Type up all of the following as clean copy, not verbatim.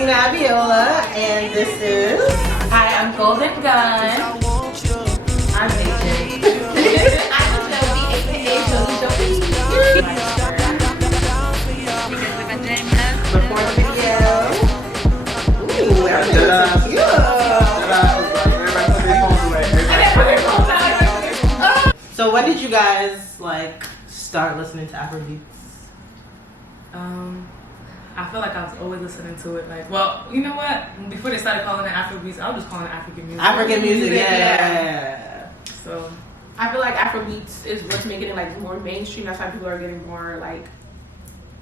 Christina and this is... Hi, I'm Golden Gun. I'm AJ. I'm Jovi, aka Jovi. Before the video. Ooh, everything's cute. So when did you guys like start listening to Afrobeats? I feel like I was always listening to it. Like, well, you know what? Before they started calling it Afrobeats, I was just calling it African music. African music, yeah. So I feel like Afrobeats is what's making it like more mainstream. That's why people are getting more like,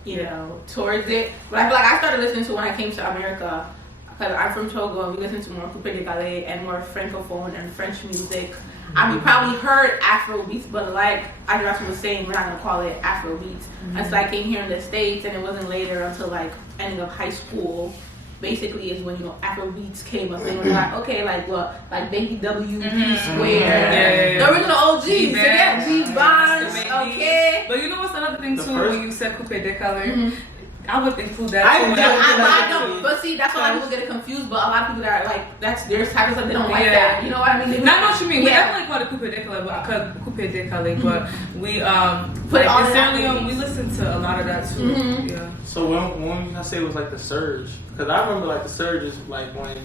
you know, towards it. But I feel like I started listening to when I came to America, because I'm from Togo and we listen to more coupe, decale, and more francophone and French music. I mean, probably heard Afrobeats, but like Ajaratu was saying, we're not gonna call it Afrobeats. And so I came here in the States, and it wasn't later until like ending of high school. Basically, is when Afrobeats came up, and we're like, okay, like what, like Baby W, Square, the original OGs, B-Bonds, okay. But you know what's another thing too? When you said coupe decale, I would include that too. But see, that's why people get it confused. But a lot of people that are like, that's their type of stuff, they don't like that. You know what I mean? I know what you mean. We definitely call it coupe decale, but we like in Sierra Leone, we listen to a lot of that too. Yeah. So when I say it was like the surge, because I remember like the surge is like when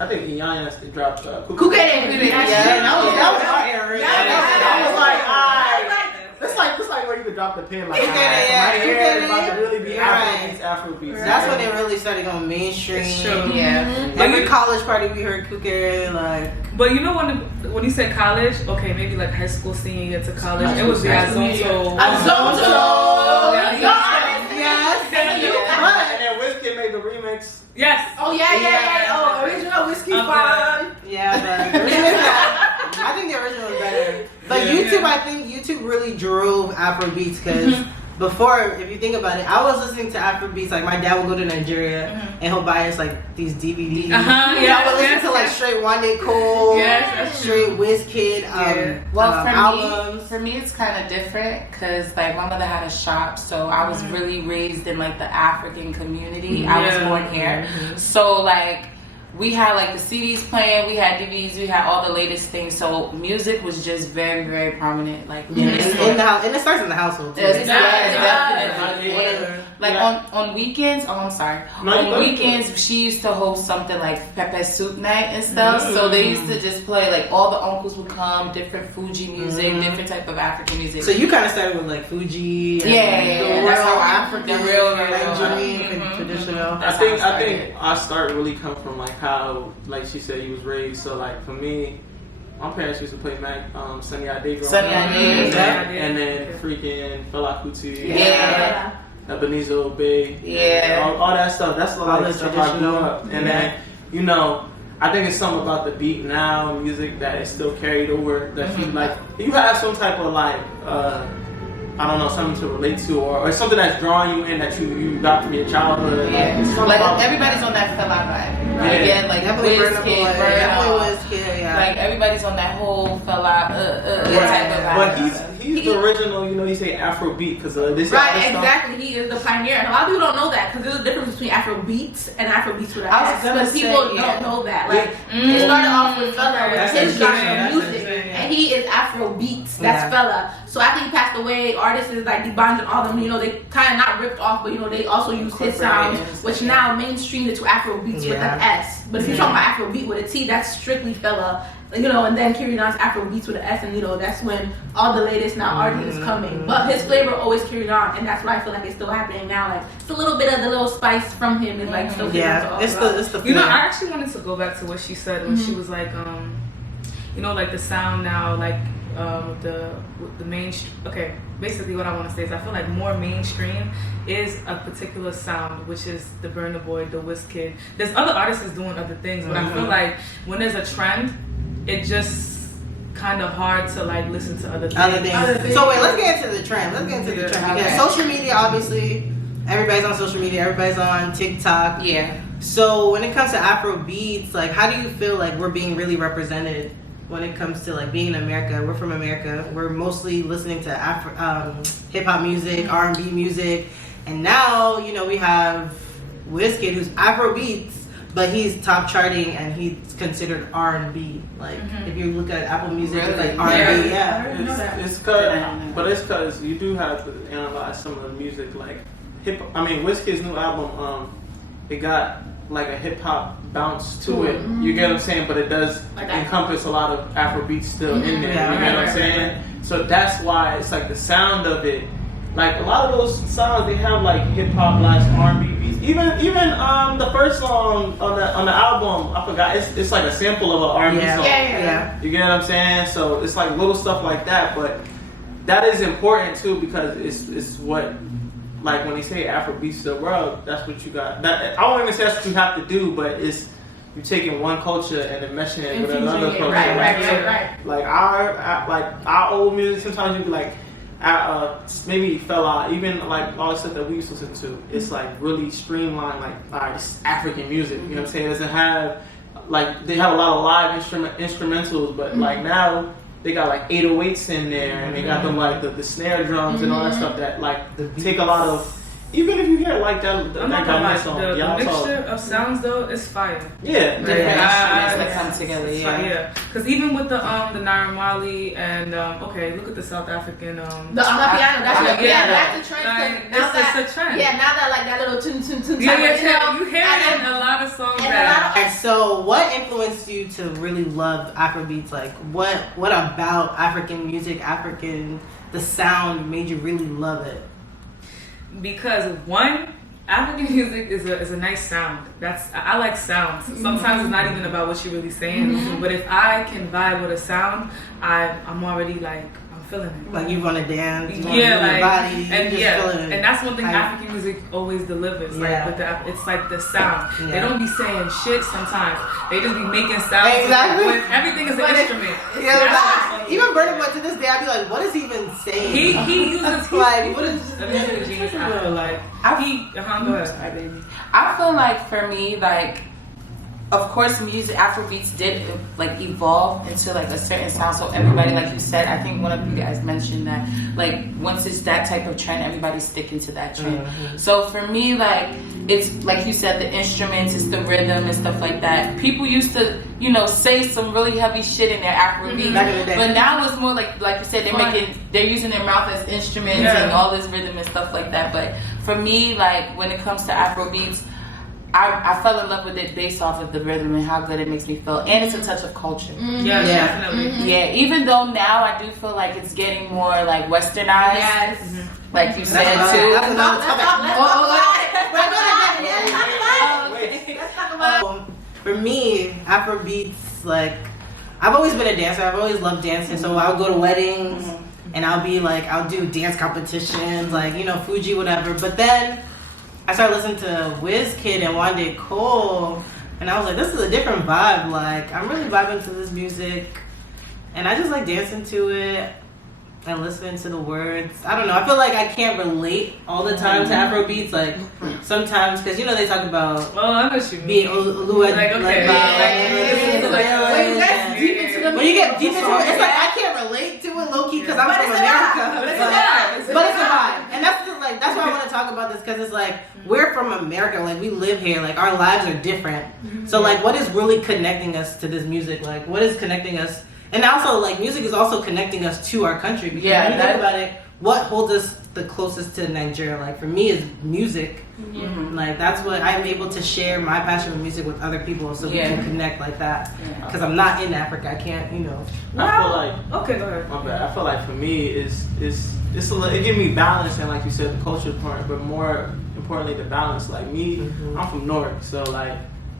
I think Iyanya's dropped coupe. That was our era. That was like, It's like where you could drop the pin like right here is about to really be Afrobeats. That's when it really started going mainstream. Yeah. Every college party we heard keke, like. But you know when you said college, okay, maybe like high school, senior year to college, it was the Azonto. Yes. And then Whiskey made the remix. Yes. Oh yeah. Oh, original Whiskey Farm. Yeah, but I think the original was better. But YouTube, I think YouTube really drove Afrobeats because before, if you think about it, I was listening to Afrobeats. Like my dad would go to Nigeria and he'll buy us like these DVDs. I would listen to like straight One Day Cole, straight Wizkid, albums. For me, it's kind of different because like my mother had a shop, so I was really raised in like the African community. I was born here, so like. We had like the CDs playing, we had DVDs, we had all the latest things. So music was just very, very prominent. Like in the house, and it starts in the household too. Definitely. Like on weekends. Oh, I'm sorry. On weekends, she used to host something like Pepe Soup Night and stuff. So they used to just play like all the uncles would come, different Fuji music, different type of African music. So you kind of started with like Fuji. And that's how African, the real Nigerian traditional. I think our start really come from like how, like she said, he was raised. So like for me, my parents used to play Sunny Ade growing up. And then freaking Fela Kuti. Ebenezer Obey. All that stuff. That's what I grew up. And then, I think it's something about the beat now, music that is still carried over. That you have some type of like, I don't know, something to relate to, or something that's drawing you in that you got from your childhood. Like everybody's on that Fela vibe. Again, like Wizkid, like everybody's on that whole Fela type of vibe. But he's the original, you say Afrobeat because this exactly. He is the pioneer, and a lot of people don't know that because there's a difference between Afrobeats and Afrobeats with an S. But people don't know that. Like it started off with Fela with his genre of music, and he is Afrobeats. That's Fela. So after he passed away, artists like D-Bonds and all them, they kind of not ripped off, but they also used his sounds, which now mainstreamed it to Afrobeats with an S. But if you're talking about Afrobeat with a T, that's strictly Fela, and then carried on to Afrobeats with an S, and that's when all the latest now artists is coming. But his flavor always carried on, and that's why I feel like it's still happening now. Like it's a little bit of the little spice from him is like still it's the I actually wanted to go back to what she said when she was like, like the sound now, like. With the mainstream. Okay, basically what I want to say is I feel like more mainstream is a particular sound, which is the Burna Boy, the Wizkid. There's other artists doing other things, but I feel like when there's a trend, it just kind of hard to like listen to other things. So wait, let's get into the trend. Because social media, obviously, everybody's on social media. Everybody's on TikTok. So when it comes to Afro beats, like how do you feel like we're being really represented? When it comes to like being in America, we're from America. We're mostly listening to hip hop music, R&B music, and now we have Wizkid, who's Afrobeats, but he's top charting and he's considered R&B. Like if you look at Apple Music, it's like R&B. Yeah. It's because you do have to analyze some of the music, like Wizkid's new album. It got like a hip hop bounce to it. You get what I'm saying? But it does encompass a lot of Afrobeats still in there. You get what I'm saying? So that's why it's like the sound of it. Like a lot of those sounds, they have like hip hop, R&B beats. Even the first song on the album, I forgot. It's like a sample of an R&B song. Yeah. You get what I'm saying? So it's like little stuff like that, but that is important too because it's what. Like when they say Afrobeats to the world, that's what you got. I won't even say that's what you have to do, but it's you're taking one culture and then meshing it with another culture. Right. Like our old music, sometimes you be like, maybe fell out. Even like all the stuff that we used to listen to, it's like really streamlined. Like, all right, it's African music. You know what I'm saying? It doesn't have like they have a lot of live instrumentals, but like now. They got like 808s in there, and they got them like the snare drums and all that stuff that like take a lot of. Even if you hear like that song, the mixture of sounds though is fire. Yeah, that come together. Yeah, because even with the Naira Marley and look at the South African the piano. That's a trend. It's a trend. Yeah, now that like that little tune. You hear it in a lot of songs. And so, what influenced you to really love Afrobeats? Like, what about African music, the sound made you really love it? Because one, African music is a nice sound. I like sounds. Sometimes it's not even about what you're really saying, but if I can vibe with a sound, I'm already like I'm feeling it. Like you want to dance, you your body, and that's one thing African music always delivers. Like it's like the sound. Yeah. They don't be saying shit sometimes. They just be making sounds. Exactly. With everything is an instrument. Even Burna Boy to this day, I'd be like, what is he even saying? He uses like what is a music genius. I feel like go ahead. I feel like for me, like, of course, music Afrobeats did like evolve into like a certain sound. So everybody, like you said, I think one of you guys mentioned that like once it's that type of trend, everybody's sticking to that trend. So for me, like it's like you said, the instruments, it's the rhythm and stuff like that. People used to, say some really heavy shit in their Afrobeats, but now it's more like you said, they're using their mouth as instruments and all this rhythm and stuff like that. But for me, like when it comes to Afrobeats, I fell in love with it based off of the rhythm and how good it makes me feel, and it's a touch of culture. Yeah, definitely. Yeah, even though now I do feel like it's getting more like westernized. Yes. Like you said too. Let's talk about it. For me, Afrobeats, like I've always been a dancer. I've always loved dancing. So I'll go to weddings and I'll do dance competitions, like Fuji, whatever. But then I started listening to Wizkid and Wande Cole, and I was like, this is a different vibe. Like, I'm really vibing to this music, and I just like dancing to it and listening to the words. I don't know. I feel like I can't relate all the time to Afrobeats. Like, sometimes, because they talk about I know what you mean. being when you get deep into it, it's like I can't relate to it low key because I'm from America. But it's a vibe, and that's why I want to talk about this, because it's like we're from America, like we live here, like our lives are different. So like, what is really connecting us to this music? Like, what is connecting us? And also, like, music is also connecting us to our country. Because when you think about it, what holds us the closest to Nigeria? Like, for me, is music. Like, that's what I'm able to share my passion for music with other people, so we can connect like that. Because I'm not in Africa, I can't, I feel like okay, go ahead. My bad. I feel like for me, it gives me balance, and like you said, the culture part, but more importantly, the balance. Like me, I'm from Newark, so like.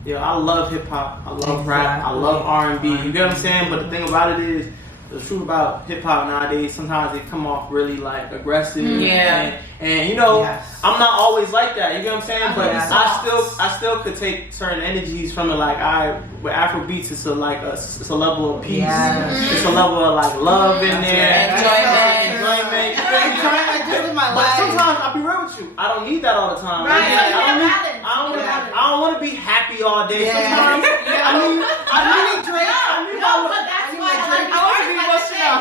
I love hip hop, I love rap, I love R&B. You get what I'm saying? But the thing about it is, the truth about hip hop nowadays, sometimes they come off really like aggressive. And I'm not always like that. You get what I'm saying? But I still could take certain energies from it. Like with Afrobeats, it's a level of peace. It's a level of like love in there. Enjoyment. But sometimes I'll be real with you. I don't need that all the time. I don't want to be happy all day. Sometimes I need Drake. But that's why I like I want to be emotional.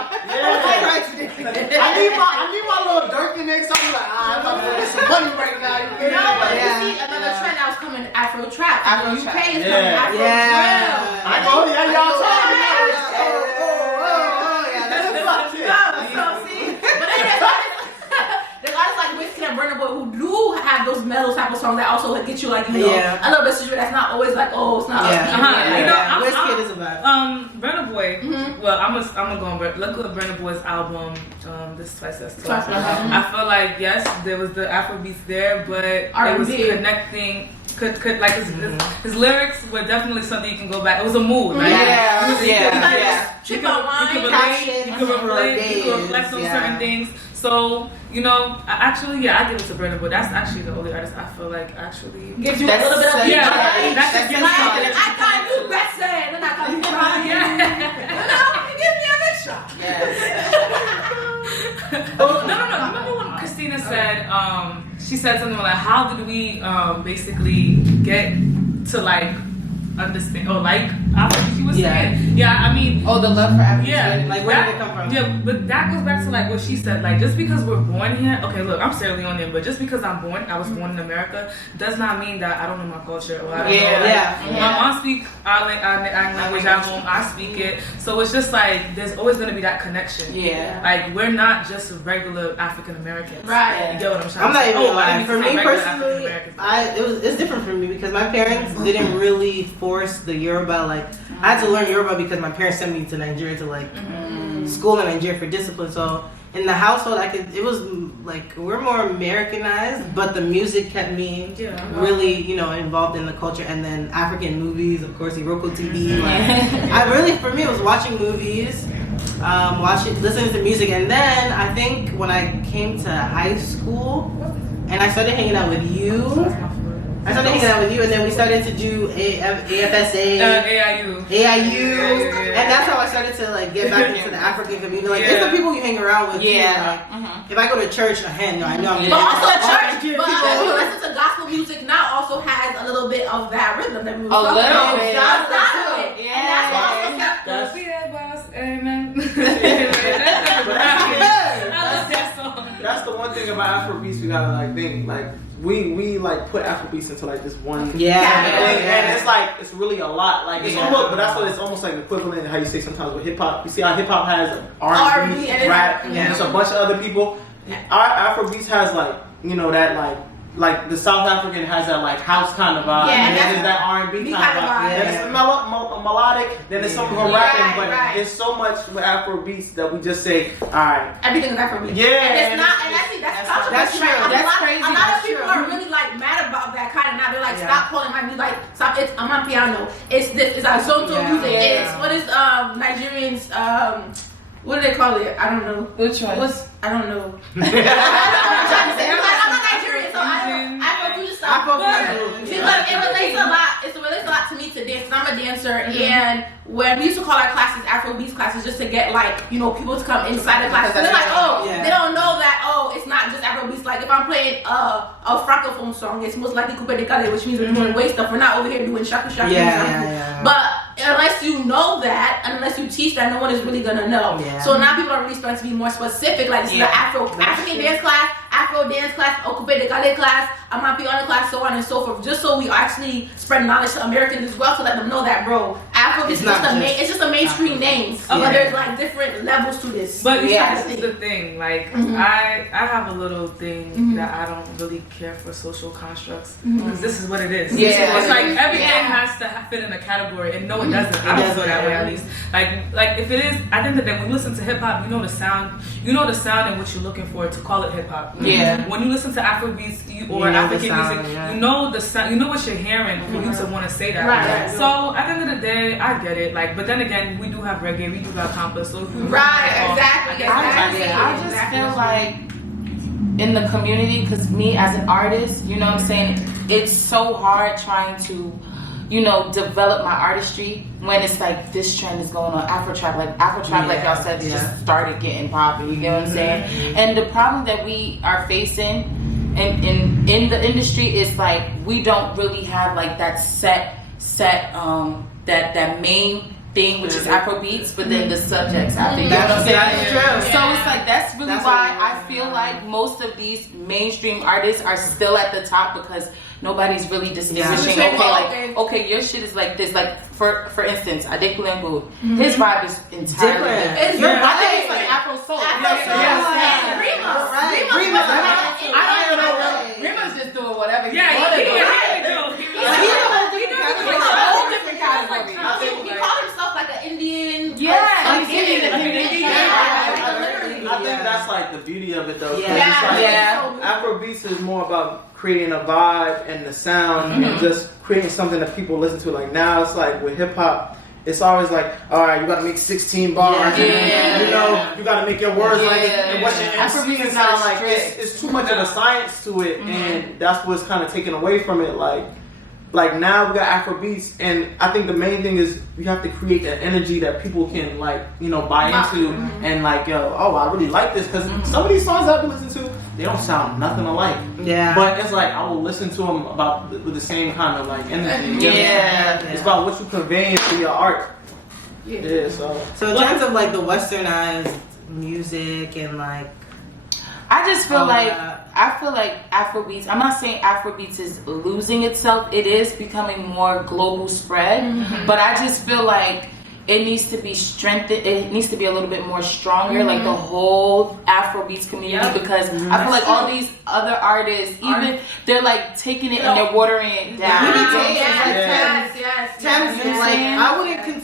I need my little Dirk in there, so I'm like, I'm about to get some money right now. You No, but know? you see another trend that was coming, Afro trap. Afro UK trap. is coming Afro drill. I go, yeah, y'all talking. There's artists like Whitney and Burna Boy who do have those mellow type of songs that also like, get you like, you know, a little bit situation that's not always like, oh, it's not You know, Wizkid is about. Burna Boy. Well, I'm gonna go on. Look at Burna Boy's album. This Twice As Twice. I feel like yes, there was the Afrobeats there, but it was connecting. Like his lyrics were definitely something you can go back. It was a mood, right? You could reflect on certain things. So, you know, I give it to Burna Boy. That's actually the only artist I feel like actually gives you a little bit of that's just gives I got you better, and then I got you crying. You know, it gives me a big shot. No. Remember when Christina said, she said something like, how did we basically get to like understand or like Afrobeats? She was saying, I mean, the love for African. Like where did it come from? Yeah, but that goes back to like what she said. Like just because we're born here, okay, look, I'm Sierra Leonean, but just because I was born in America, does not mean that I don't know my culture or I don't know. My mom speaks our language at home. I speak it, so it's just like there's always gonna be that connection. Like we're not just regular African Americans. Right. You get what I'm saying? I'm not even lying. For me personally, it's different for me because my parents didn't really force the Yoruba. Like I had to learn Yoruba because my parents sent me to Nigeria to like school in Nigeria for discipline. So in the household, it was like we're more Americanized, but the music kept me really, you know, involved in the culture. And then African movies, of course, Iroko TV. Like, for me, it was watching movies, listening to music, and then I think when I came to high school and I started hanging out with you. And then we started to do AFSA, AIU, and that's how I started to like get back into the African community. Like, it's the people you hang around with. Like, if I go to church, I know I'm but also church. But if you listen to gospel music now, also has a little bit of that rhythm that we were talking about. And that's also Amen. That's the one thing about Afrobeats we gotta like think like. We like put Afrobeats into like this one and it's like it's really a lot like it's almost, but that's what it's almost like equivalent to how you say sometimes with hip hop. You see how hip hop has R&B, rap, and there's a bunch of other people. Our Afrobeats has like, you know, that like the South African has that like house kind of vibe, and then there's that R&B kind of vibe. Then it's melodic, then there's some more rapping, but there's so much with Afrobeats that we just say, alright, everything is Afrobeats. Yeah, and it's not, and that's true. That's crazy. A lot of people are really like mad about that kind of now. They're like, stop calling my music like stop. It's Amapiano. It's this. It's Azonto music. It's what is Nigerians what do they call it? I don't know. Which one? I don't know. I'm not Nigerian, so I don't do stuff. It relates a lot. It relates a lot to me to dance. I'm a dancer, and when we used to call our classes Afrobeats classes, just to get like, you know, people to come inside the class. They're like, they don't know that. It's not just Afrobeats. Like if I'm playing a francophone song, it's most likely coupe decale, which means we're doing way stuff. We're not over here doing shaka. But unless you know that, and unless you teach that, no one is really gonna know. So now people are really starting to be more specific. Like this is the African dance class, Afro dance class, coupe decale class, Amapiano class, so on and so forth. Just so we actually spread knowledge to Americans as well, to let them know that, bro, Afro is it's just a mainstream name. But there's like different levels to this. But this is the thing. Like I have a little thing that I don't really care for social constructs because this is what it is. It's like everything has to fit in a category, and no, it doesn't. I don't feel that way at least. Like if it is, I think that when we listen to hip hop, you know the sound and what you're looking for to call it hip hop. When you listen to Afrobeats or African music, you know the sound, you know what you're hearing for you to want to say that. So at the end of the day, I get it. Like, but then again, we do have reggae, we do have compa, so if we exactly. I just feel like in the community, because me as an artist, you know what I'm saying, it's so hard trying to, you know, develop my artistry when it's like this trend is going on. Afro trap, like y'all said, just started getting popular. You get what I'm saying? And the problem that we are facing in the industry is like we don't really have like that set that thing, which is Afrobeats, but then the subjects have to. You know what I'm That's saying? true. So it's like that's really That's why what- I feel like most of these mainstream artists are still at the top because nobody's really distinguishing. Okay, your shit is like this. Like for instance, Adekunle, his vibe is entirely Different. different. You're I think it's right. like Afro soul. Rima's just doing whatever. Yeah, he wanna do. He called himself like an Indian. Yeah, he's Indian. I think that's like the beauty of it though. 'cause Yeah. it's like Afrobeats is more about creating a vibe and the sound and just creating something that people listen to. Like now it's like with hip hop, it's always like, all right, you gotta make 16 bars. And, you know, you gotta make your words like it. And what your MC is sound like, it's too much of a science to it, and that's what's kind of taken away from it. Like now we got Afrobeats, and I think the main thing is you have to create that energy that people can like, you know, buy into, and like, yo, oh, I really like this because some of these songs I've been listening to, they don't sound nothing alike. Yeah. But it's like I will listen to them with the same kind of like energy. It's about what you convey through your art. Yeah. So in terms of like the westernized music and like. I just feel like that. I feel like Afrobeats. I'm not saying Afrobeats is losing itself. It is becoming more global spread, but I just feel like it needs to be strengthened. It needs to be a little bit more stronger, like the whole Afrobeats community, because I feel like all these other artists, even they're like taking it and they're watering it down. Thames, like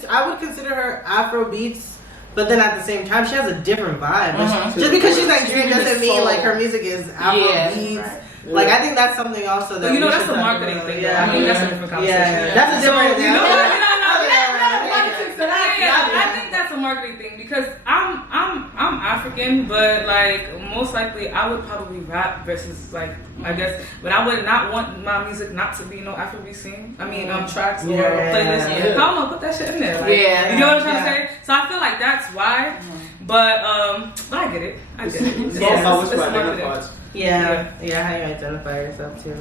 I would consider her Afrobeats. But then at the same time, she has a different vibe. Just because she's Nigerian doesn't mean like her music is Afrobeats. Like I think that's something also that that's a marketing thing. Yeah, I think that's a different conversation. Yeah, that's a different. I think that's a marketing thing because I'm African, but like most likely I would probably rap versus like I guess, but I would not want my music not to be no Afrobeat scene. I mean tracks or playlists. I don't know, put that shit in there. Like, you know what I'm trying to say? So I feel like that's why. But I get it. It's all about what you identify. Yeah, how you identify yourself too.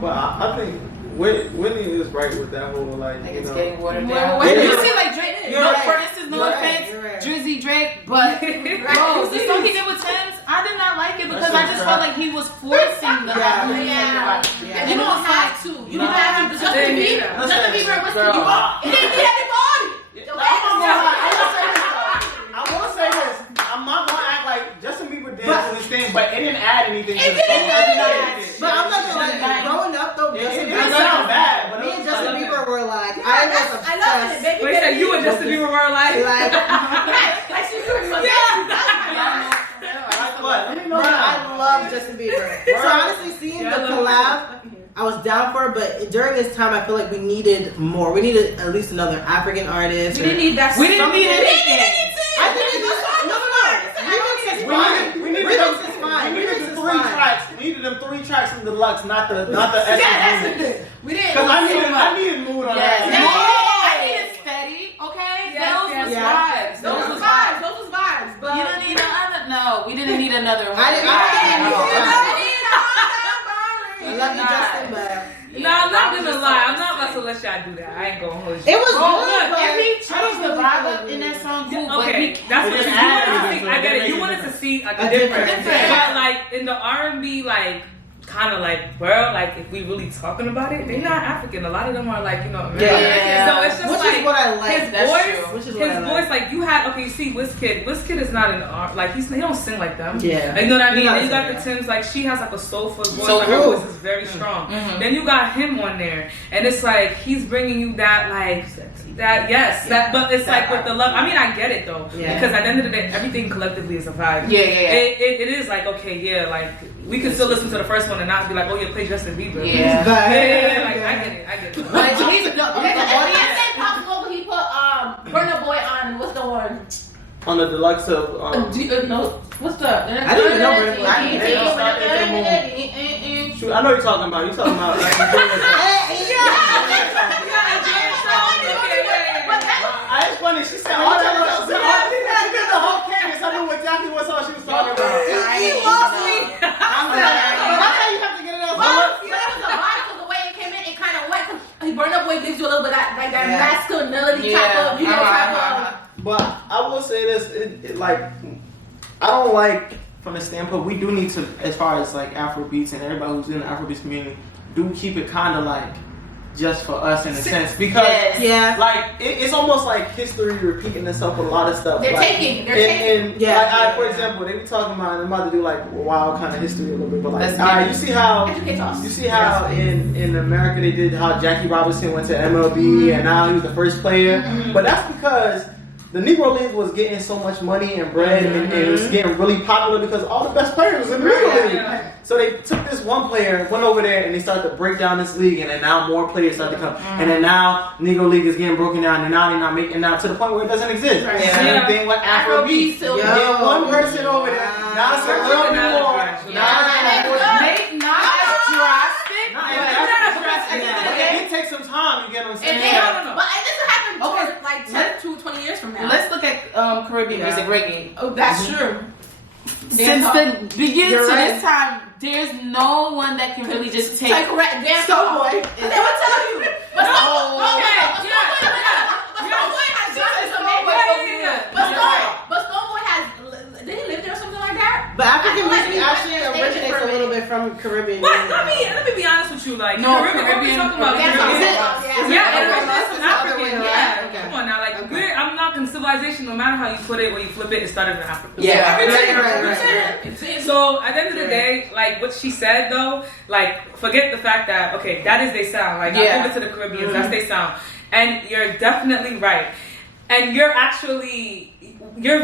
But I think Whitney is right with that whole like It's you know. getting watered down. You see, like Drake. For instance, no offense, Drizzy Drake, but bro, the song he did with Thames, I did not like it because I just felt like he was forcing the And you don't have to. You don't have to. Justin Bieber was it didn't need anybody. I will say this. I'm not gonna act like Justin Bieber did his thing, but it didn't add anything to the song. But I'm not gonna like growing up though. It didn't sound bad, but Me and Justin Bieber were like, I love it, baby. Wait, so you and Justin Bieber were like I love Justin Bieber. So honestly, seeing the collab, I was down for it. But during this time, I feel like we needed more. We needed at least another African artist. We didn't need that. We didn't need anything. I think it's Remix is fine. We needed them 3 tracks from Deluxe, not the extra. that's the thing. We didn't. Because I needed mood on that. I needed steady, okay? Those was vibes. But you don't need another. No, we didn't need another one. I love you, Justin, but no, I'm not gonna lie. I'm not about to let y'all do that. I ain't gonna hold you. it was good. But If he changed the vibe up in that song, cool. Okay, that's what you wanted to see. I get it. You wanted to see like a difference, but like in the R&B, like kind of like, bro, like if we really talking about it, they're not African. A lot of them are like, you know, American. So it's just which like is what I like. his That's voice. true. Which is His what I voice, like. like you had. Okay, you see, Wizkid is not an art. Like he don't sing like them. Yeah, like, you know what I mean. He's not Then you got singing. the Tims. Like she has like a soulful voice. So like her voice is very strong. Then you got him on there, and it's like he's bringing you that like. But it's like with the love. I mean, I get it though, because at the end of the day, everything collectively is a vibe. It is like okay, like we can still listen to the first one and not be like, oh, you play Justin Bieber. But, Like I get it. But he's the audience. Say Pop Smoke, he put Burna Boy on what's the one? On the Deluxe of No, what's the? I didn't even know Burna Boy. I know you're talking about. You're talking about. It's funny. She said, she did the whole canvas. I knew exactly what song she was talking about. He lost me. That's how you have to get it out. Well, you know, it was a vibe because the way it came in, it kind of went. Burna Boy way gives you a little bit of that masculinity type of, type of. But I will say this, like, I don't like, from the standpoint, we do need to, as far as like Afrobeats and everybody who's in the Afrobeats community, do keep it kind of like just for us in a sense, because like it's almost like history repeating itself with a lot of stuff. They're like, taking. Like, for example, they be talking about, I'm about to do like a wild kind of history a little bit, but like, you see how in America they did how Jackie Robinson went to MLB and now he was the first player, but that's because the Negro League was getting so much money and bread, and it was getting really popular because all the best players was in the Negro League. So they took this one player, went over there, and they started to break down this league, and then now more players started to come. And then now Negro League is getting broken down, and now they're not making it to the point where it doesn't exist. Same thing with Afrobeats. You get one person over there, now it's a little bit more. It takes some time, you get what I'm saying? But this will happen like 10 to 20 years from now. Let's look at Caribbean music, reggae. Oh, that's true. Since the beginning to this time, there's no one that can really just take. Correct. Dance Starboy. They would tell you. But Starboy has done this amazing. But Starboy has. Did he live there or something like that? But African music actually originates a little bit from Caribbean. What? Let me be honest with you. Like, Caribbean, what are we talking about? African. Come on now, like, I'm not in civilization. No matter how you put it, when you flip it, it started in Africa. Right. So at the end of the day, like what she said though, like forget the fact that that is their sound. Like I give it to the Caribbeans, that's their sound, and you're definitely right. And your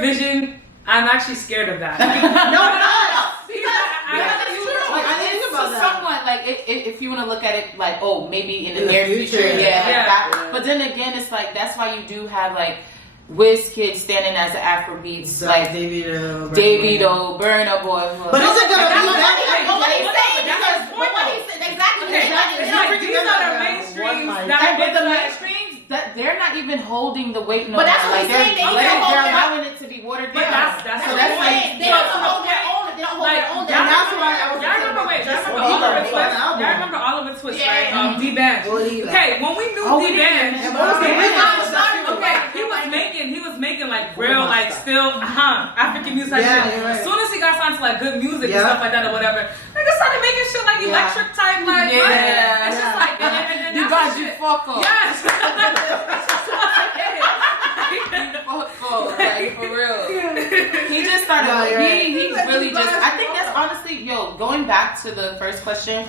vision, I'm actually scared of that. Somewhat like if you want to look at it like maybe in the near future, But then again, it's like that's why you do have like Wizkid standing as an Afrobeats, like Davido, Burna Boy. But is it gonna be that? These are the mainstreams. But the mainstreams, that they're not even holding the weight. But that's what I'm saying. They're allowing it to be watered down. That's like they don't hold their own. They don't hold their own. That's why I was. Y'all remember Oliver Twist, right? D-Band. Okay, when we knew D-Band, he was making like real, like still, African music like shit. As soon as he got signed to like good music and stuff like that or whatever, niggas started making shit like electric type, like it's just like, and you got you fuck up. Yes. Like for real. He just started. He really just. I think that's honestly, going back to the first question,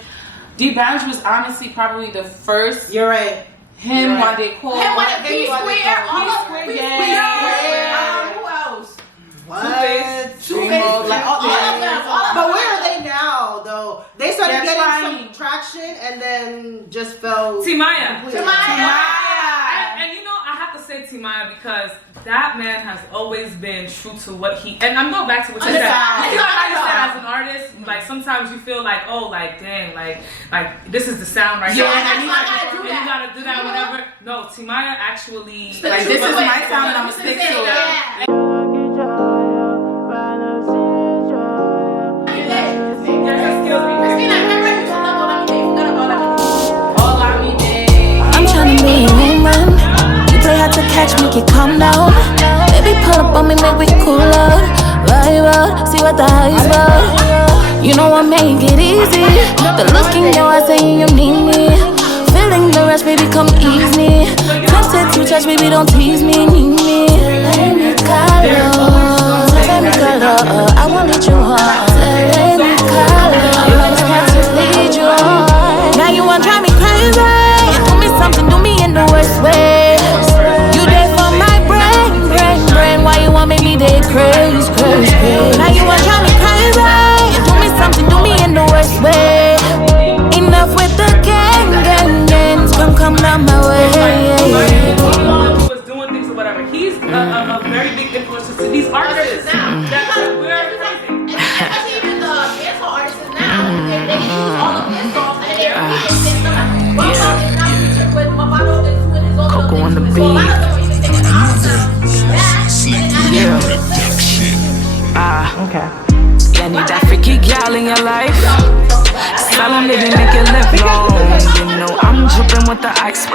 D-Bounce was honestly probably the first. You're right. Him, Wande Cole. Him, P-Square. Who else? What? Two-Face. Like all of them. But where are they now, though? They started getting some traction and then just fell. Timaya. And you know, I have to say Timaya because that man has always been true to what he. And I'm going back to what you said. You know how you said as an artist, like sometimes you feel like, like dang, like this is the sound right here. And you gotta do that, whatever. No, Timaya actually. Like this is my sound and I'm gonna stick to it. Christina, remember you said All I Need I'm tryna be a woman. You play hard to catch, make it calm down. Baby, pull up on me, make we cool out. Vibe out, see what the high's about. You know I make it easy. The look in your eyes saying you need me. Feeling the rush, baby, come ease me. Tempted to touch, baby, don't tease me, need me. Let me color, I won't let you on. Let me color, you just got to lead you on. Now you wanna drive me crazy. Do me something, do me in the worst way. You there for my brain. Why you want me day crazy? Now you wanna drive me crazy. Do me something, do me in the worst way. Enough with the gangs, come down my way. Who was doing things or whatever. He's a very big influence to these artists now. Especially even the dancehall artists now. They use all of their songs and they're using them. One song is not featured with Mavado is with his own Coco on the things. So a lot of them are even taking our sound. Okay. You need that freaky gal in your life. Sell them, baby, make it live long. You know I'm dripping with the ice.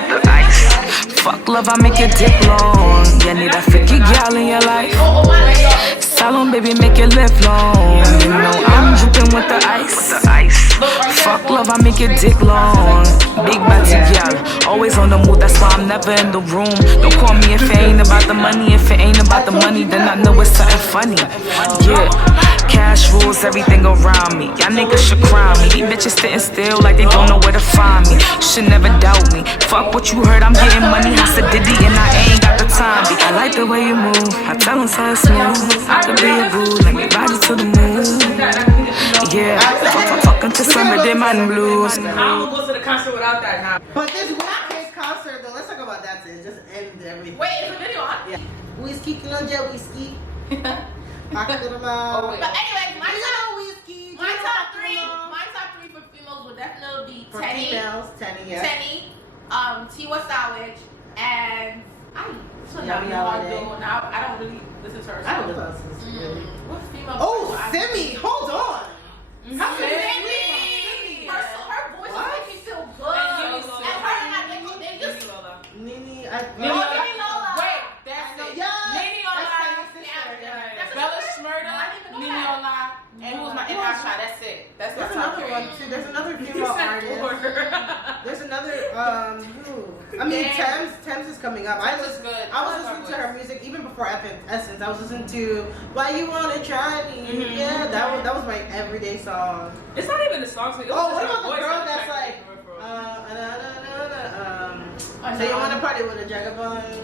Fuck love, I make your dick long. You need a freaky gal in your life. Salon, baby, make it live long. You know I'm dripping with the ice. Fuck love, I make your dick long. Big body gal, always on the move. That's why I'm never in the room. Don't call me if it ain't about the money. If it ain't about the money, then I know it's something funny. Yeah. Cash rules everything around me. Y'all niggas should crown me. These bitches sitting still like they don't know where to find me. Should never doubt me. Fuck what you heard, I'm getting money. House of Diddy and I ain't got the time. I like the way you move. I tell them so smooth. I could be a boo. Let me ride you to the moon. Yeah, fucking to some rhythm and blues. I don't go to the concert without that now. But this Whitney concert though, let's talk about that thing. Just end everything. Wait, is the video on? Yeah. Whiskey, Kilonja, whiskey. But anyways, my top three for females would definitely be Tenny. Tenny, yeah. Tenny, Tiwa Savage, and I don't really listen to her. I don't listen to her. What female? Oh, Simi, hold on. How Simi? Her voice makes me feel good. And her and they just Nini. Nini Lola. Wait, that's it. Nini Lola. Bella Shmurda, Nini Lola, and who's my shot? That's it. That's another one too. There's another female artist. There's another who? I mean, Thames is coming up. I was listening to her music even before Essence. I was listening to Why You Wanna Try Me. Yeah, that was my everyday song. It's not even the song. What about the girl that's like so you wanna party with a Jagabon?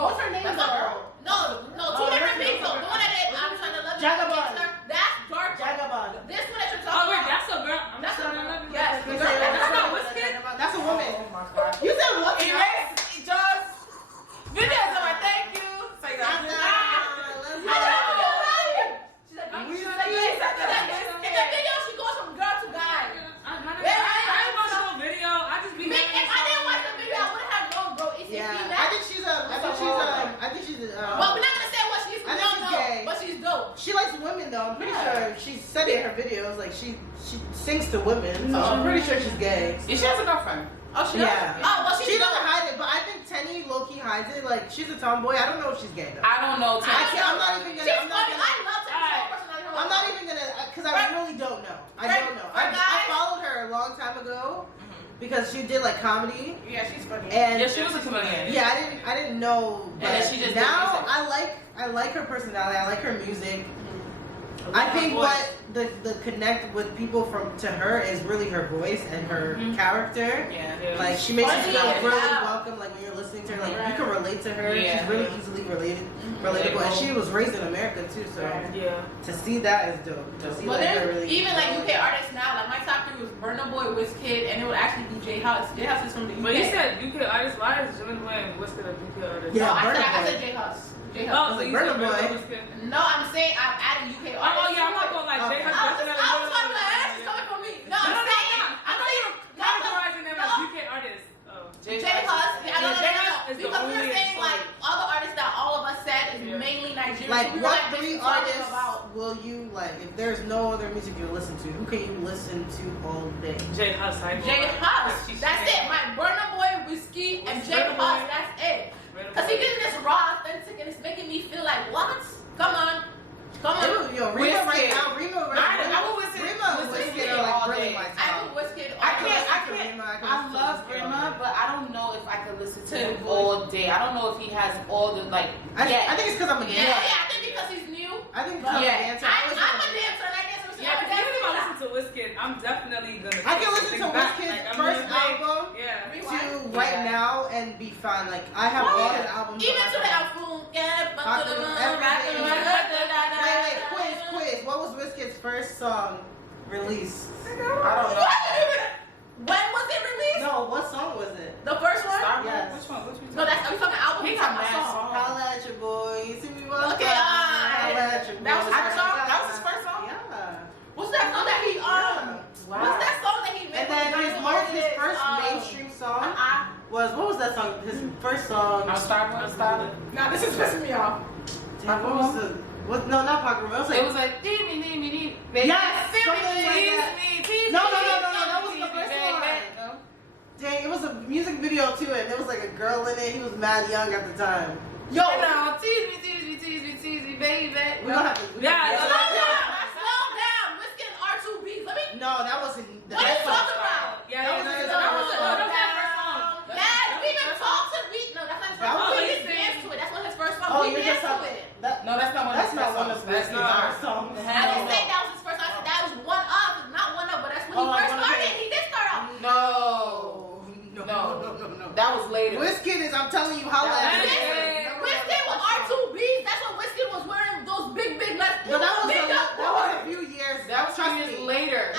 What's her name though? No, two different people. The one that did I'm Trying to Love You. Jagabon. That's dark. Jagabon. This one that you're talking about. Oh wait, that's a girl. That's a girl. Yes, that's not Whiskey. That's a woman. Oh my god. You said what? Erase just videos of my thank you. Say that. In the video, she goes from girl to guy. I didn't watch the whole video. I just be. If I didn't watch the video, I wouldn't have known, bro. I think she's well, we're not gonna say what she's. I think she's gay, but she's dope. She likes women though. I'm pretty sure she said it in her videos. Like she sings to women, so I'm pretty sure she's gay. Yeah, she has a girlfriend. Oh, she does? Yeah. Oh, but she doesn't hide it. But I think Tenny low-key hides it. Like she's a tomboy. I don't know if she's gay though. I don't know. I'm not even gonna. I love Tenny. I'm not even gonna, because I really don't know. I don't know. I followed her a long time ago because she did like comedy. Yeah, she's funny. And yeah, she was a comedian. Yeah, I didn't know. But and then she just now I like her personality. I like her music. I think what the connect with people to her is really her voice and her character. Yeah. Like she makes you feel really welcome. Like when you're listening to her, like you can relate to her. Yeah. She's really easily relatable, and she was raised in America too. So to see that is dope. To see even like UK artists now. Like my top three was Burna Boy, Wizkid, and it would actually be J House. J House is from the UK. But you said UK artists. Why is Jimmy playing Wizkid a UK artist? Yeah, I said J House. Oh, so you said Burna Boy. No, I'm saying I'm adding UK artists. Oh yeah, I'm not going like J House. I was talking about she's coming from me. No, I'm saying categorizing them as UK artists. J House. Because we were saying like all the artists that all of us said is mainly Nigerian. Like what three artists will you like? If there's no other music you listen to, who can you listen to all day? J House. J House. That's it. My Burna Boy, Whiskey, and J House. That's it. Cause he getting this raw, authentic, and it's making me feel like what? Come on. Yo, Rima right now. Rima Wizkid all day. I put Wizkid. I love Rima, but I don't know if I could listen to him all day. I don't know if he has all the like. I think it's because I'm a dancer. Yeah, I think because he's new. I think because I'm a dancer. I'm a dancer, and I dance with yeah, but even if I listen to Wizkid, I'm definitely gonna. I can listen to Wizkid's first album to right now and be fine. Like I have all his albums. Even to the album. Quiz. What was Wizkid's first song released? I don't know. When was it released? No, what song was it? The first one? Yes. Which one? No, are you talking album? He got mad song. Holla at your boy. You see me walk? Okay, holla at your boy. That was his first song? That was his first song? Yeah. What's that song that he What's that song that he made? And then his first mainstream song was, what was that song? His first song. I'm starting. Nah, this is pissing me off. What was the? No, not Pac Room. It was like Dee-me, Yes. Tease something like me, that. tease No, me. that was the first one. Dang, it was a music video too, and there was like a girl in it. He was mad young at the time. Yo, no, tease me, baby. We don't have to. Slow down. Whiskey and R2Bs. Let me. No, that wasn't. What are you talking about? Yeah, That was that his was first that song. was that first song. Yes, we even talked to me. No, that's not his That first was song. We his just danced to it. That's what his first song. Oh, We you're just danced to talking. it. No, that's not one of That's his not first one of songs. Whiskey's That's not. songs. I didn't say that was his first song. I said that was one of, not one of, but that's when he Oh, first one of started. his. He did start off. No. That was later. Whiskey is, I'm telling you, how That that is- is. Whiskey was R2Bs. That's when Whiskey was wearing those big left. But that was big a few years. That was Trust 2 years me. later. I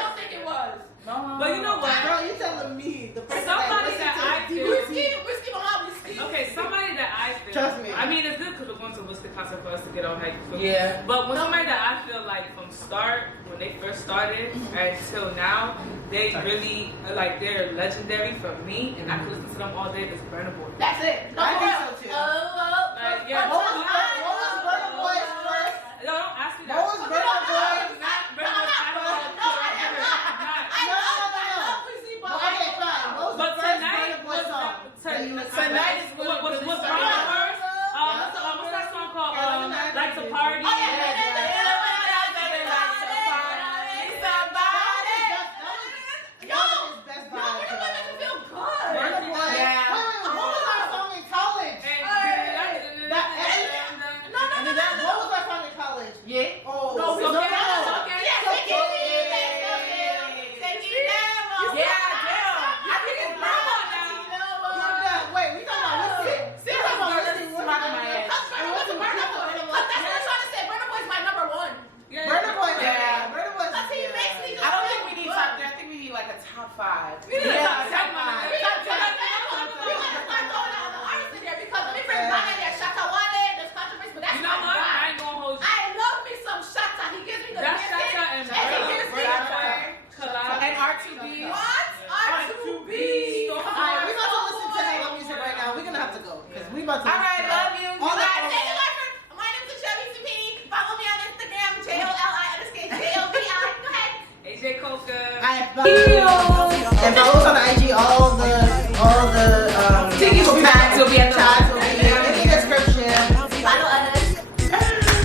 don't think it was. No. But you know what? Girl, you telling me the person Somebody that that I listened to feel- Whiskey don't have whiskey. Okay, somebody that I feel. Trust me. I mean, it's good because we're going to Whiskey concert for us to get all hyped. Yeah. But when somebody that I feel like from start, when they first started until now, they really like they're legendary for me, and I can listen to them all day. Is Burna Boy. That's it. No, I for think real. so, too. Like, yeah. What was Burna Boy's first? No, don't ask me that. What was Burna Boy's? Not Burna Boy. I don't know. Okay, fine. What was the But first tonight Burna Boy was song? Tonight is what what was Burna first? What's that song called? Like to Party. Oh, yeah. Top 5. You know what? I ain't gonna hold you. I love me some Shatta. He gives me the That's biscuit, Shatta and he gives me the collab. And R2B. what? R2B. Alright, we're about to listen to hella music right now. We're gonna have to go. Because we about to All right, love you. All the- Thank you guys for. My name is Jovi CP. Follow me on Instagram, JOLI_JOVI. Go ahead. AJ Coca. Alright, bye. And follow us on IG